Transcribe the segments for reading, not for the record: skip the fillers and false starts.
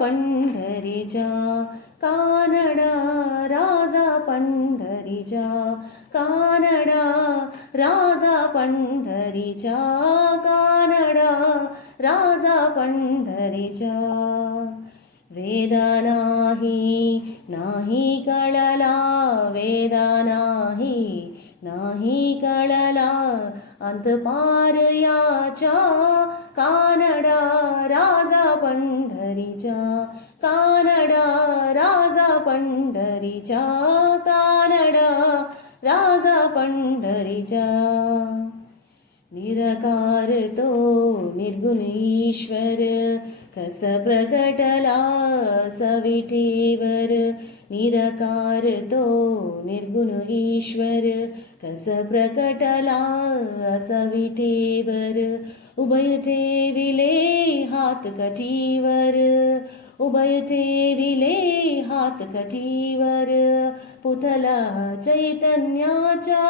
पंढरीच्या, कानडा राजा पंढरीच्या, कानडा राजा पंढरीच्या, कानडा राजा पंढरीच्या. वेदा नाही कळला, वेदा नाही कळला, अंत पार याच्या, कानडा राजा पंढरीच्या, कानडा राजा पंढरीच्या, कानडा राजा पंढरीच्या. निराकार तो निर्गुण ईश्वर, कस प्रगटला विठेवर. निराकार तो निर्गुण ईश्वर, कस प्रगटला विठेवर. उभय ठेविले हात कटीवर, उभय ठेविले हात कटीवर. पुतला चैतन्याच्या,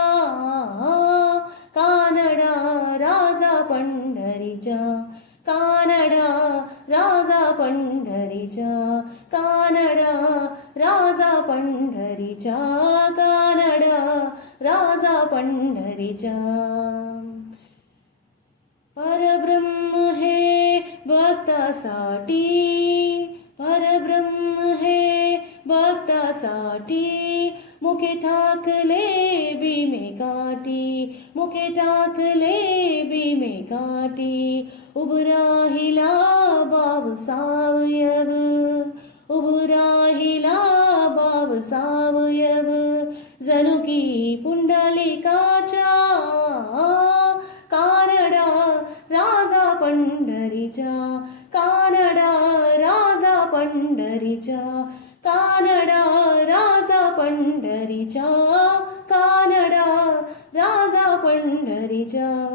कानडा राजा पंढरीच्या, कानडा राजा पंढरीच्या, कानडा राजा पंढरीच्या, कानडा राजा पंढरीच्या. परब्रह्म हे भक्तासाठी, परब्रह्म हे भक्तासाठी. मुखे टाकले भीमे काठी, मुखे टाकले भीमे काठी. उभराहिला भाव सावयव, उभराहिला भाव सावयव. जणू की पुंडलिकाच्या, कानडा राजा पंढरीच्या, कानडा राजा पंढरीच्या, कानडा राजा पंढरीच्या, कानडा राजा पंढरीच्या.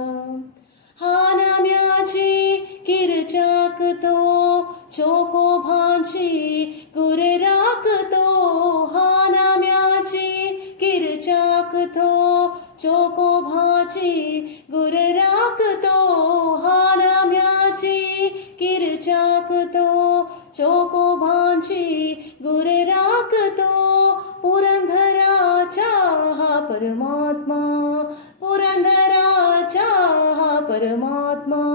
हा नाम्याची किरचाकतो, चोको भाची गुर राखतो. हा नाम्याची किरचाकतो, चोको भाची गुर राखतो. हा नाम्याची किरचाकतो, चोको भाची गुर राखतो. पुरंदराचा हा परमात्मा, पुरंदराचा हा परमात्मा.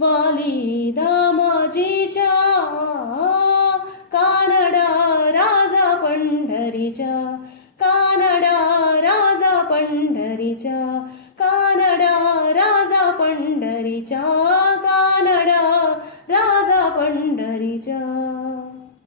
वाली दामाजीच्या, कानडा राजा पंढरीच्या, कानडा राजा पंढरीच्या, कानडा राजा पंढरीच्या, कानडा राजा पंढरीच्या.